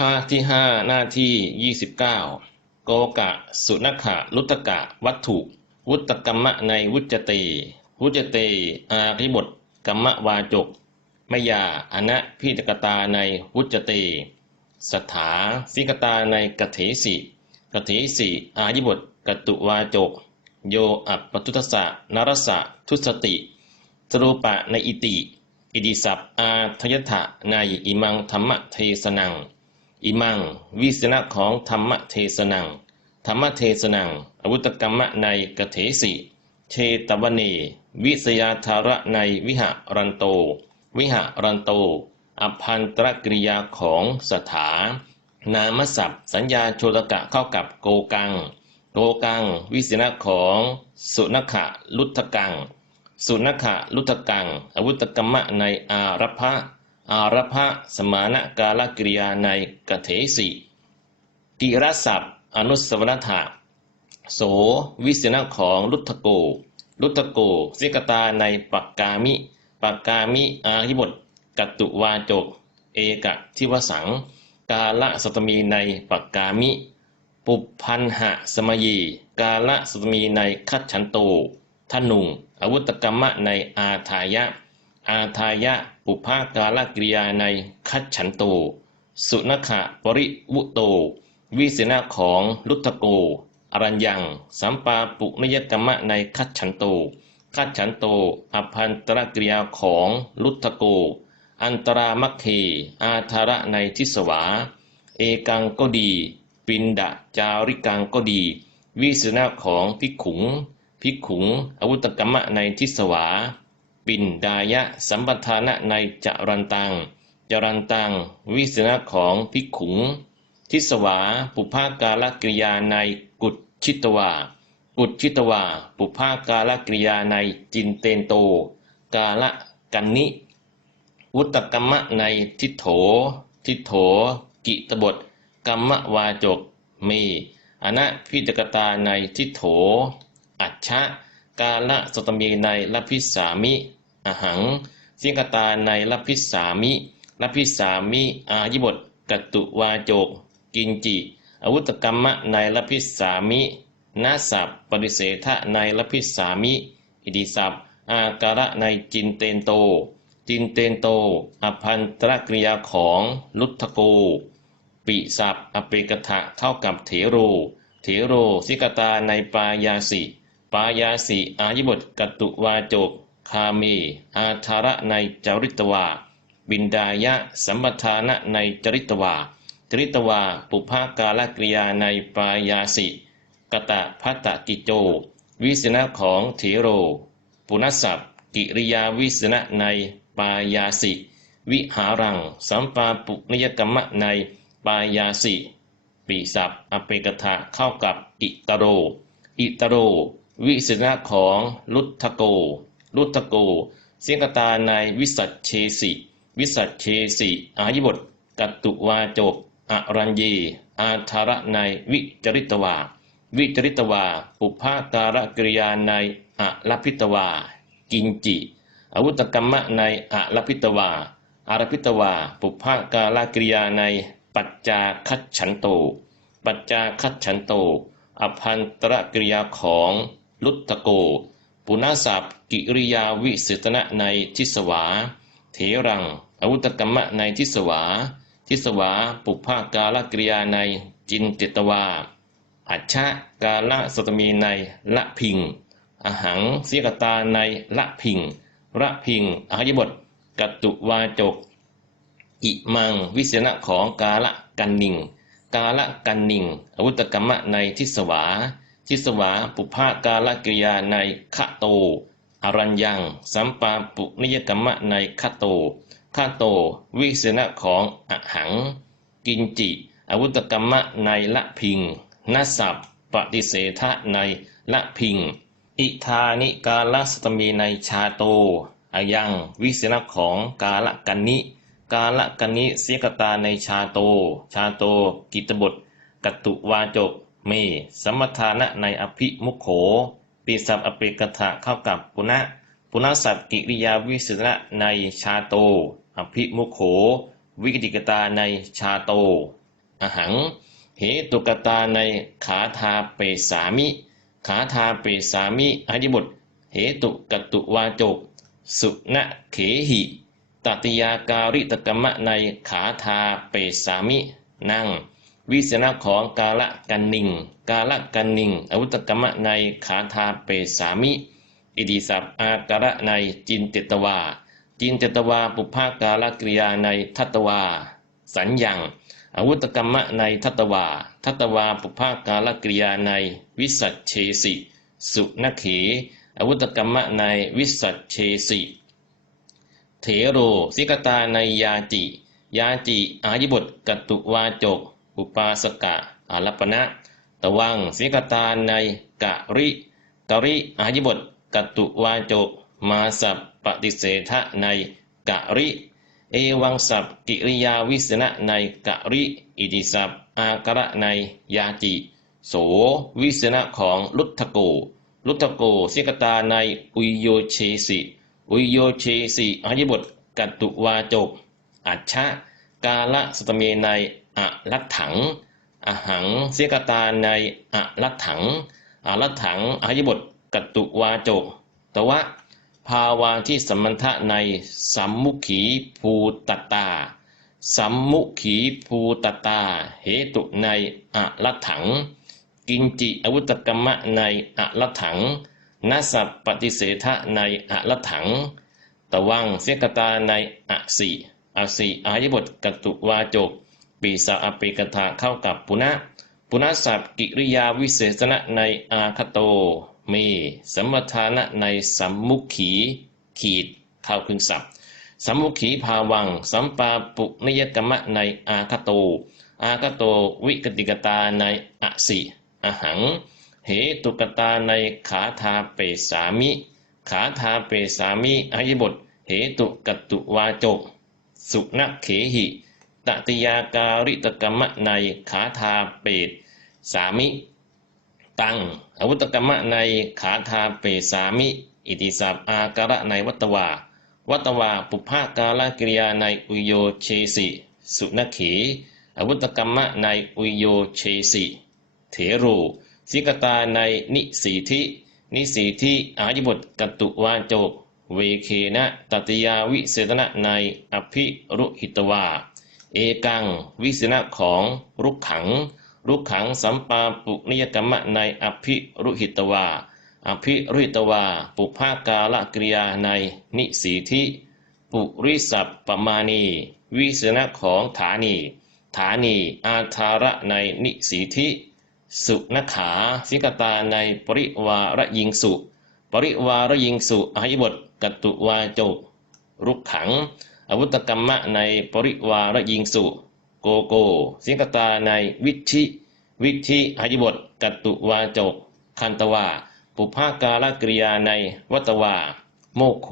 ภาคที่ห้าหน้าที่ยี่สิบเก้าโกกะ สุนัขะลุตกะ วัตถุ วุตกรรมะในวุจเตวุจเต อาริบทกรรมวาจกมยาอนะพิตกตาในวุจเตสถาสิกตาในกเถสิกเถสิอายิบทกตุวาจก โยอัปปทุตสะนรสะทุสติสรูปะในอิติ อิดิสัพอาทยถะในอิมังธรรมเทสนัง อิมัง วิสนะของธรรมเทสนัง ธรรมเทสนัง อวุตกรรมะในกเถสิเชตวเน วิสยาธาระในวิหะรันโต วิหะรันโต อภันตรกริยาของสถา นามศัพท์ สัญญาโชตกะเข้ากับโกกัง โกกัง วิสนะของสุนัขะลุทธกัง สุนัขะลุทธกัง อวุตกรรมะในอารพะ อารพะสมานกาลกริยาในกเถสิกิรศัพท์ อนุสวรถะโสวิสนะของลุทโก ลุทโกสิกตาในปักกามิ ปักกามิอาหิบทกัตตุวาจก เอกทิวสัง กาละสตมีในปักกามิ ปุพันหะสมยี กาละสตมีในคัจฉันโตทนุงอวุตกรรมะในอาทายะ อาทายะปุภากาลกริยาในคัจฉันโต สุนขะปริวุโต วิเสนาของลุทโก อรัญญัง สัมปาปุนยกรรมะในคัจฉันโต คัจฉันโตอภันตรกริยาของลุทโก อันตรามัคเคอาธาระในทิสวา เอกังก็ดี ปินดาจาริกังก็ดี วิสนาของพิกขุงพิกขุงอวุตกรรมะในทิสวา ปินดายะสัมปทานะในจรันตัง จรันตัง วิสนาของพิกขุง ทิสวา ปุภากาลกิริยาในกุดชิตวา กุดชิตวา ปุภากาลกิริยาในจินเตนโต กาละกันนิวุตกรรมะในทิโถ ทิโถ กิตบท กรรมวาจก มีอนะพิจกตาในทิโถ อัจฉะกาละสตมีในลพิสามิ อหังสิกตาในลพิสามิลพิสามิอายิบทกตุวาโจก กินจิอาวุตกรรมะในลพิสามินาสับปริเสทะในลพิสามิ อิดิสับอาการะในจินเตนโต จินเตนโตอภันตรกริยาของลุทธโก ปิสับอเปกถะเท่ากับเถโร เถโรสิกตาในปายาสิปายาสิอายิบทกตุวาโจก คาเมอาธาระในจริตวา บินดายะสัมปทานะในจริตวา จริตวา ปุภากาลกริยาในปายาสิ กตะพัตตกิโจ วิสนะของเถโร ปุณสับกิริยาวิสนะในปายาสิ วิหารัง สัมปาปุนิยกรรมะในปายาสิ ปีสับอเปกถะเข้ากับอิตโร อิตโร วิสนะของลุทธโก ลุทธโก เสียงกตาในวิสัชเชสิ วิสัชเชสิอายิบทกัตตุวาจกอรัญเยอาธาระในวิจริตวา วิจริตวา ปุภาการกริยาในอะลพิตวา กินจิอาวุตกรรมะในอะลพิตวาอารพิตวา ปุภากาลกริยาในปัจจาคัจฉันโต ปัจจาคัจฉันโตอภันตรกริยาของลุตตโก ปุณาสับกิริยาวิสิตนะในทิสวา เถรังอาวุตกรรมะในทิสวา ทิสวา ปุภากาลกริยาในจินติตวา อัจฉะกาละสตมีในละพิง อหังเสียกตาในละพิงระพิงอายบทกตุวาจก อิมังวิเศณะของกาละกันนิง กาละกันนิงอาวุตกรรมะในทิสวา ทิสวาปุภากาลกริยาในขะโต อรัญญัง สัมปาปุนิยกรรมะในขะโตขะโต วิเศณะของอหัง กินจิอาวุตกรรมะในละพิงนัสสับปฏิเสธะในละพิง อิธานิกาลสตมีในชาโตอายังวิเศษของกาละกันนิ กาละกันนิเสียกตาในชาโต ชาโต กิตบทกตุวาจก เม สมทานะในอภิมุขโข ปีสับอเปกถะเข้ากับปุณะปุณสับกิริยาวิเศษในชาโต อภิมุขโข วิกติกตาในชาโต อหัง เหตุกตาในขาทาเปสามิ ขาทาเปสามิอธิบทเหตุกตุวาจก สุณเขหิตติยาการิตกรรมะในขาทาเปสามิ นั่ง วิสนะของกาละกันนิง กาละกันนิงอาวุตกรรมะในขาทาเปสามิ อิติสัพอาการะในจินเตตวา จินเตตวาปุภากาลกริยาในทัตวา สัญญังอาวุตกรรมะในทัตวา ทัตวาปุภากาลกริยาในวิสัชเชสิ สุนเขอาวุตกรรมะในวิสัชเชสิเถโรสิกตาในยาจิ ยาจิอายิบทกตุวาจก อุปาสกะอาลปณะตวังสิกตาในกะริกะริอายิบทกตุวาจมาสัพปฏิเสธะในกะริ เอวังสัพกิริยาวิสนะในกะริ อิติสัพอาการะในยาจิ โสวิสนะของลุทธโก ลุทธโกสิกตาในอุยโยเชสิอุยโยเชสิอายิบทกัตตุวาจอัจฉะกาละสตเมใน อะลัตถังอะหังเสยกตาในอะลัตถังอะลัตถังอายบทกตตุวาจกตว่าภาวาที่สมมันทะในสัมมุขีภูตตา สัมมุขีภูตตา เหตุในอะลัตถัง กินจิอวุตกรรมะในอะลัตถังนัสสัปฏิเสธะในอะลัตถัง ตวังเสกตาในอะสีอะสีอายบทกตุวาจก ปีสาอปิกถาเข้ากับปุณะปุณะสัพท์กิริยาวิเศษณะในอาคโต มีสัมปทานะในสัมมุขี ขีดเข้าคึงศัพท์ สัมมุขีภาวัง สัมปาปุนิยกรรมะในอาคโต อาคโตวิกติกตาในอะสิอหัง เหตุกตาในขาทาเปสามิ ขาทาเปสามิอายบท เหตุกตุวาจก สุนักเขหิ ตติยาการิตกรรมะในขาทาเปตสามิ ตังอวุตกรรมะในขาทาเปสามิ อิติสัพอาการะในวัตวา วัตวาปุภากาลกิริยาในอุโยเชสิ สุนเขอาวุตกรรมะในอุโยเชสิเถโรสิกตาในนิสีธิ นิสีธิอายิบทกตุวาโจกเวเคนะตติยาวิเศษณะในอภิรุหิตวา เอกัง วิเศษณะของรุกขัง รุกขังสัมปาปุนิยกรรมะในอภิรุหิตวา อภิรุหิตวา ปุภากาลกริยาในนิสีธิ ปุริสัพปมานีวิเศษณะของฐานี ฐานี อาธาระในนิสีธิ สุนขาสิกตาในปริวารยิงสุ ปริวารยิงสุอายิบทกตุวาจกรุกขัง อาวุตกรรมะในปริวารยิงสุโกโก เสิกตาในวิชิวิชิอายิบทกัตตุวาจก คันตวาปุภากาลกริยาในวัตวา โมโข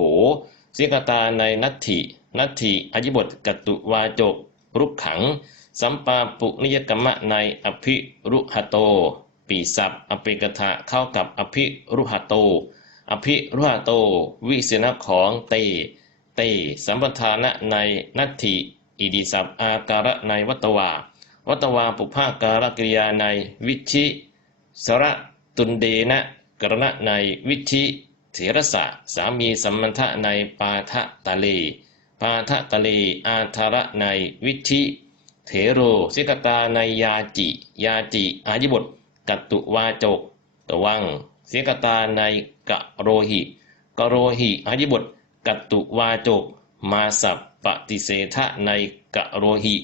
เสิกตาในนัตถิ นัตถิอายิบทกัตตุวาจก รุกขัง สัมปาปุนิยกรรมะในอภิรุหโต ปีสับอปิกถะเข้ากับอภิรุหโต อภิรุหโต วิเศษณของเต ตสัมปทานะในนัตถิอิดิสับอาการะในวัตวา วัตวาปุภาการกิริยาในวิชิสระตุนเดนะกรณะในวิชิเถรสะสามีสัมมันทะในปาทะตะเล ปาทะตะเล อาธาระในวิชิเถโรสิกตาในยาจิ ยาจิ อายิบทกัตตุวาจกตวังสิกตาในกะโรหิกะโรหิอายิบท กัตตุวาจก มาสัพปฏิเสธะในกะโรหิ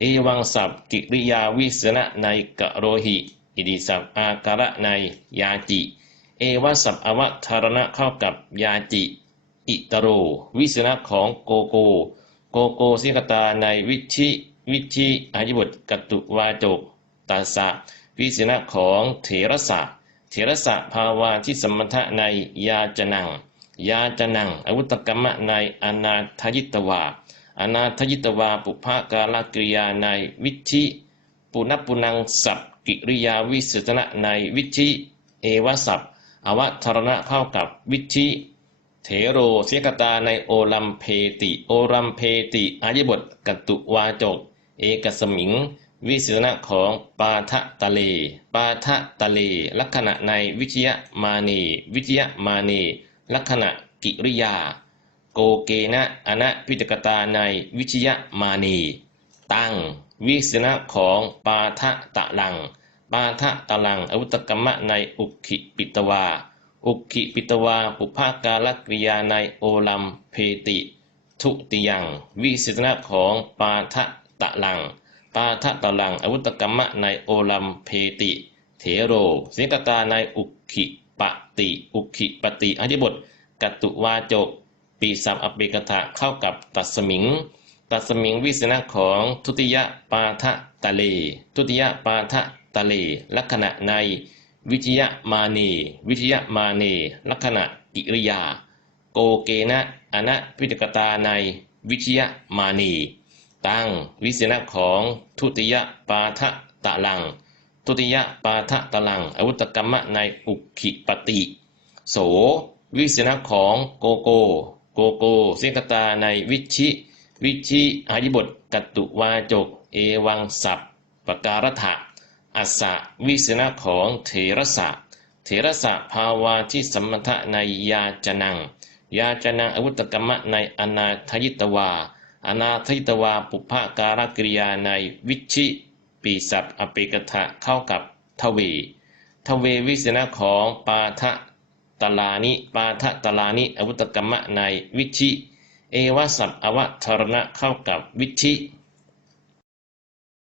เอวังสัพกิริยาวิสนะในกะโรหิ อิดิสัพอาการะในยาจิ เอวสัพอวัธารณะเข้ากับยาจิ อิตโร วิสนะของโกโก โกโกสิกตาในวิชิวิชิอายิบทกตุวาจกตัสสะวิสนะของเถรสะเถรสะภาวาที่สมถะในยาจนัง ยาจนังอวุตกรรมะในอนาทยิตวาอนาทยิตวาปุภากาลกริยาในวิชิปุณปุนังสัพกิริยาวิเศษณะในวิชิเอวสัพอวัธรณะเข้ากับวิชิเถโรเสกตาในโอลัมเพติ โอรัมเพติอายิบทกตุวาจก เอกสมิง วิเศษณะของปาทะตะเล ปาทะตะเล ลักษณะในวิชยมานี วิชยมานี ลักษณะกิริยา โกเกนะอนะพิจกตาในวิชยมานี ตั้งวิเศษณะของปาทะตะลัง ปาทะตะลังอวุตกรรมะในอุขิปิตวา อุขิปิตวาปุภากาลกริยาในโอลัมเพติ ทุติยัง วิเศษณะของปาทะตะลัง ปาทะตะลังอวุตกรรมะในโอลัมเพติเถโรสิกตาในอุขิ ปติอุกขิปติอธิบทกัตตุวาจกปีสัมอเปกถะเข้ากับตัสมิง ตัสมิงวิเศษณะของทุติยปาทะตะเล ทุติยปาทะตะเล ลักษณะในวิจยามานีวิจยามานีลักษณะกิริยา โกเกนะอนะพิจกตาในวิชยามานี ตั้งวิเศษณะของทุติยปาทะตะลัง ทุติยะปาทะตะลังอาวุตกรรมะในอุขิปติ โส วิเศษณะของโกโก โกโกเสกตาในวิชิ วิชิอายิบทกัตตุวาจก เอวังสับปการถะอัสสะวิเศษณะของเถรสะเถรสะภาวาที่สมมทะในยาจนัง ยาจนังอาวุตกรรมะในอนาทยิตวา อนาทยิตวาปุพพการกิริยาในวิชิ ปีสับอปิกถะเข้ากับทวีทเววิสนะของปาทะตลานิปาทะตลานิอวุตกรรมะในวิชิ เอวสับอวทรณะเข้ากับวิชิ